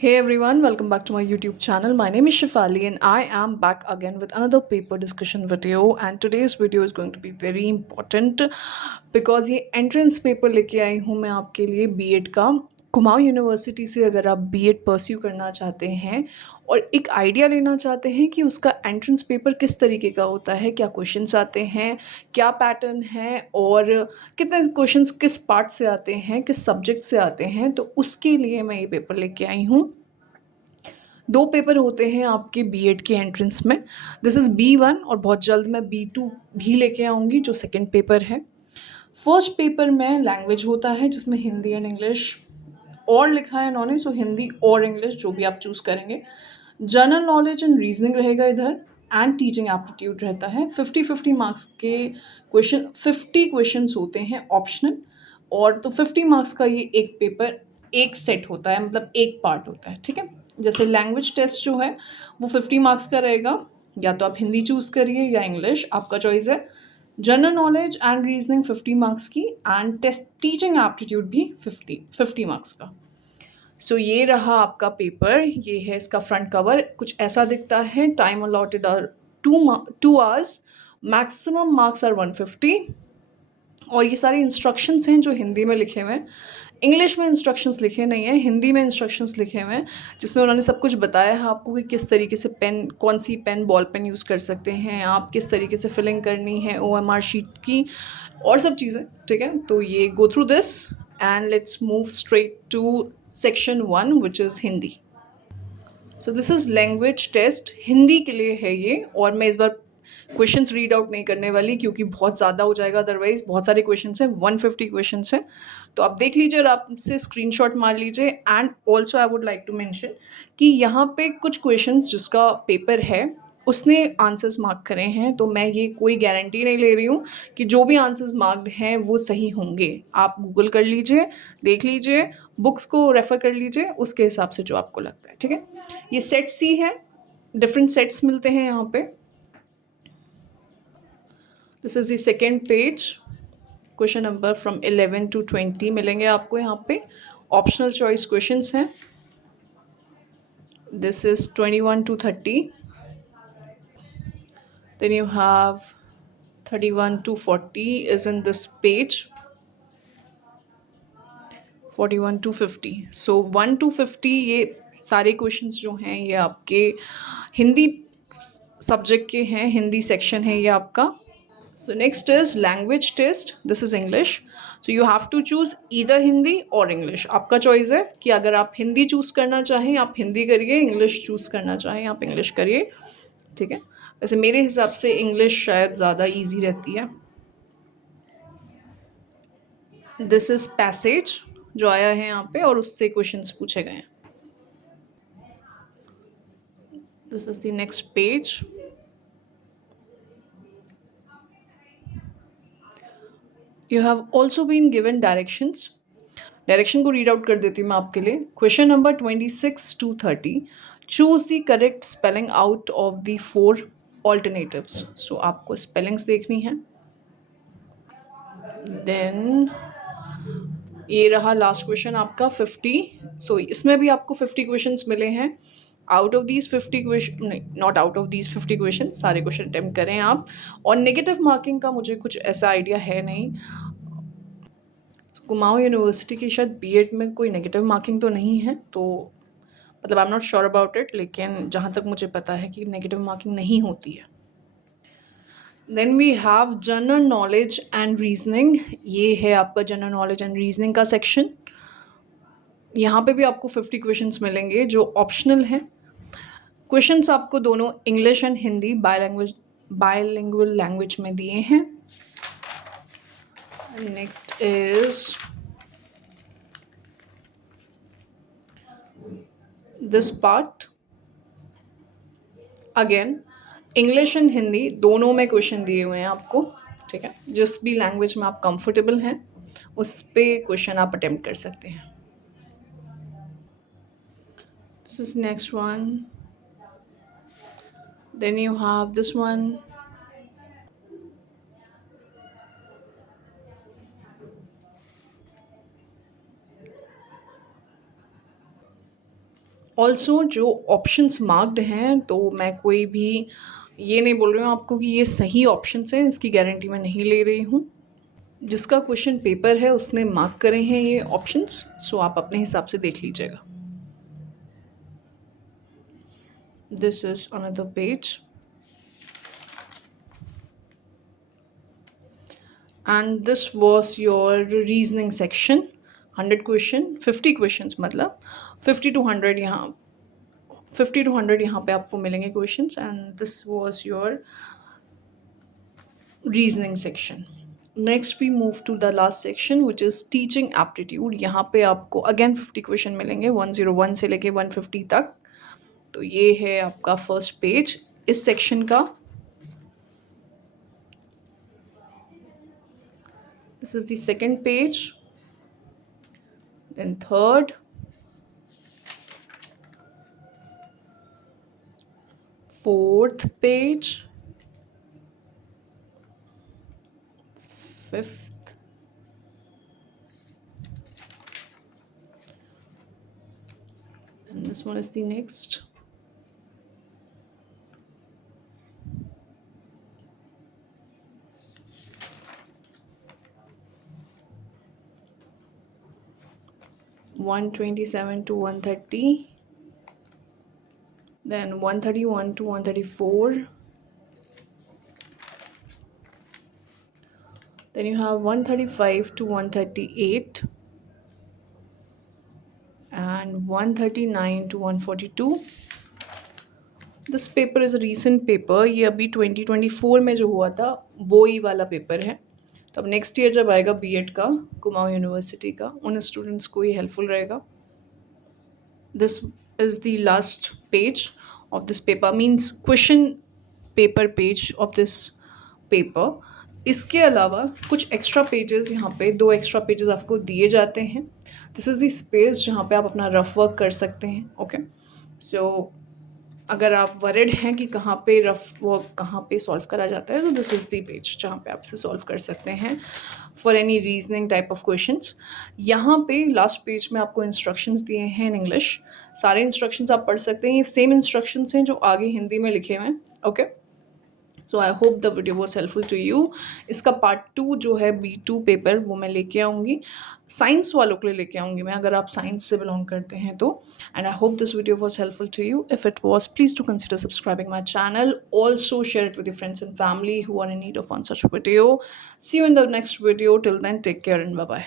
Hey everyone, welcome back to my YouTube channel. My name is Shifali and I am back again with another paper discussion video, and today's video is going to be very important because ये entrance paper लेके आई हूँ मैं आपके लिए BEd का। Kumaon university से अगर आप बीएड परस्यू करना चाहते हैं और एक आइडिया लेना चाहते हैं कि उसका एंट्रेंस पेपर किस तरीके का होता है, क्या क्वेश्चंस आते हैं, क्या पैटर्न है और कितने क्वेश्चंस किस पार्ट से आते हैं, किस सब्जेक्ट से आते हैं, तो उसके लिए मैं ये पेपर लेके आई हूँ। दो पेपर होते हैं आपके बीएड के एंट्रेंस में। दिस इज़ B1 और बहुत जल्द मैं B2 भी लेके आऊँगी जो सेकंड पेपर है। फर्स्ट पेपर में लैंग्वेज होता है जिसमें हिंदी एंड इंग्लिश और लिखा है इन्होंने, सो हिंदी और इंग्लिश जो भी आप चूज़ करेंगे। जनरल नॉलेज एंड रीजनिंग रहेगा इधर, एंड टीचिंग एप्टीट्यूड रहता है। 50-50 मार्क्स के क्वेश्चन, 50 क्वेश्चंस होते हैं ऑप्शनल, और तो 50 मार्क्स का ये एक पेपर एक सेट होता है, मतलब एक पार्ट होता है, ठीक है। जैसे लैंग्वेज टेस्ट जो है वो 50 मार्क्स का रहेगा, या तो आप हिंदी चूज़ करिए या इंग्लिश, आपका चॉइस है। General knowledge and reasoning 50 marks की, एंड टेस्ट टीचिंग एप्टीट्यूड भी 50 मार्क्स का। सो ये रहा आपका पेपर, ये है इसका फ्रंट कवर, कुछ ऐसा दिखता है। Time allotted are 2 hours, maximum marks are 150, और ये सारे इंस्ट्रक्शंस हैं जो हिंदी में लिखे हुए हैं। इंग्लिश में इंस्ट्रक्शंस लिखे नहीं हैं, हिंदी में इंस्ट्रक्शंस लिखे हुए हैं, जिसमें उन्होंने सब कुछ बताया है आपको कि किस तरीके से पेन, कौन सी पेन, बॉल पेन यूज़ कर सकते हैं आप, किस तरीके से फिलिंग करनी है OMR शीट की, और सब चीज़ें, ठीक है। तो ये go through this and let's move straight to section 1 which is Hindi. So this is language test, Hindi के लिए है ये, और मैं इस बार क्वेश्चंस रीड आउट नहीं करने वाली क्योंकि बहुत ज़्यादा हो जाएगा, अदरवाइज बहुत सारे क्वेश्चंस हैं, 150 क्वेश्चंस हैं। तो आप देख लीजिए और आप से स्क्रीनशॉट मार लीजिए। And also I would like to mention कि यहाँ पे कुछ क्वेश्चंस जिसका पेपर है उसने आंसर्स मार्क करे हैं, तो मैं ये कोई गारंटी नहीं ले रही हूँ कि जो भी आंसर्स मार्क्ड हैं वो सही होंगे। आप गूगल कर लीजिए, देख लीजिए, बुक्स को रेफ़र कर लीजिए, उसके हिसाब से जो आपको लगता है, ठीक है। ये सेट सी है, डिफरेंट सेट्स मिलते हैं यहाँ पे। This is the second page, question number from 11 to 20 मिलेंगे आपको यहाँ पे। ऑप्शनल चॉइस क्वेश्चंस हैं। This is 21 to 30, then you have 31 to 40 is in this page, 41 to 50, so 1 to 50 ये सारे क्वेश्चंस जो हैं ये आपके हिंदी सब्जेक्ट के हैं, हिंदी सेक्शन है ये आपका। So next is language test. This is English. So you have to choose either Hindi or English. आपका चॉइस है कि अगर आप हिंदी चूज़ करना चाहें आप हिंदी करिए, इंग्लिश चूज़ करना चाहें आप इंग्लिश करिए, ठीक है। वैसे मेरे हिसाब से इंग्लिश शायद ज़्यादा इजी रहती है। दिस इज़ पैसेज जो आया है यहाँ पे और उससे क्वेश्चंस पूछे गए हैं। This is the next page. You have also been given directions. Directions को रीड आउट कर देती हूँ मैं आपके लिए। Question number 26 to 30, choose the correct spelling out of the 4 alternatives. So आपको स्पेलिंग्स देखनी है। देन ये रहा लास्ट क्वेश्चन आपका 50। सो इसमें भी आपको 50 क्वेश्चंस मिले हैं। आउट ऑफ दीज 50 क्वेश्चन, नहीं, not out of these 50 question, सारे क्वेश्चन अटेम्प्ट करें आप। और नेगेटिव मार्किंग का मुझे कुछ ऐसा आइडिया है नहीं। कुमाऊं यूनिवर्सिटी की शायद बीएड में कोई नेगेटिव मार्किंग तो नहीं है, तो मतलब I am not sure about it, लेकिन जहाँ तक मुझे पता है कि नेगेटिव मार्किंग नहीं होती है। Then we have general knowledge and reasoning. ये है आपका जनरल नॉलेज एंड रीजनिंग का सेक्शन। यहाँ पे भी आपको 50 क्वेश्चंस मिलेंगे जो ऑप्शनल हैं। क्वेश्चंस आपको दोनों English and Hindi bilingual language में दिए हैं। Next is this part, again English and Hindi दोनों में क्वेश्चन दिए हुए हैं आपको, ठीक है। जिस भी लैंग्वेज में आप कंफर्टेबल हैं उस पे क्वेश्चन आप अटेम्प्ट कर सकते हैं। This is next one, then you have this one. Also जो ऑप्शंस मार्क्ड हैं, तो मैं कोई भी ये नहीं बोल रही हूँ आपको कि ये सही ऑप्शंस हैं, इसकी गारंटी मैं नहीं ले रही हूँ। जिसका क्वेश्चन पेपर है उसने मार्क करे हैं ये ऑप्शंस, सो आप अपने हिसाब से देख लीजिएगा। This is another page and this was your reasoning section. 100 question, 50 questions, मतलब 50 to 100 यहाँ 50 to 100 यहाँ पे आपको मिलेंगे questions, and this was your reasoning section. Next we move to the last section which is teaching aptitude. यहाँ पे आपको again 50 question मिलेंगे 101 से लेके 150 तक। तो ये है आपका फर्स्ट पेज इस सेक्शन का। This is the second page, then third, fourth page, fifth, and this one is the next. One 27 to 130, then 131 to 134, then you have 135 to 138, and 139 to 142. This paper is a recent paper, ये अभी 2024 में जो हुआ था वो ही वाला paper है। तो अब नेक्स्ट ईयर जब आएगा बीएड का कुमाऊं यूनिवर्सिटी का, उन स्टूडेंट्स को ये हेल्पफुल रहेगा। This is the last page of this paper, means question paper page of this paper. इसके अलावा कुछ एक्स्ट्रा पेजेस यहाँ पे 2 एक्स्ट्रा पेजेस आपको दिए जाते हैं। दिस इज़ द स्पेस जहाँ पे आप अपना रफ वर्क कर सकते हैं। ओके, सो अगर आप वरिड हैं कि कहाँ पे रफ वर्क कहाँ पे सॉल्व करा जाता है, तो दिस इज़ द पेज जहाँ पे आप इसे सॉल्व कर सकते हैं for any reasoning type of questions. यहाँ पे लास्ट पेज में आपको इंस्ट्रक्शंस दिए हैं इन इंग्लिश। सारे इंस्ट्रक्शंस आप पढ़ सकते हैं, ये सेम इंस्ट्रक्शंस हैं जो आगे हिंदी में लिखे हुए हैं। Okay, so I hope the video was helpful to you. इसका पार्ट 2 जो है B2 पेपर, वो मैं लेके आऊँगी, साइंस वालों के लिए लेके आऊँगी मैं, अगर आप साइंस से बिलोंग करते हैं तो। And I hope this video was helpful to you. If it was, please to consider subscribing my channel, also share it with your friends and family who are in need of one such video. See you in the next video, till then take care and bye bye.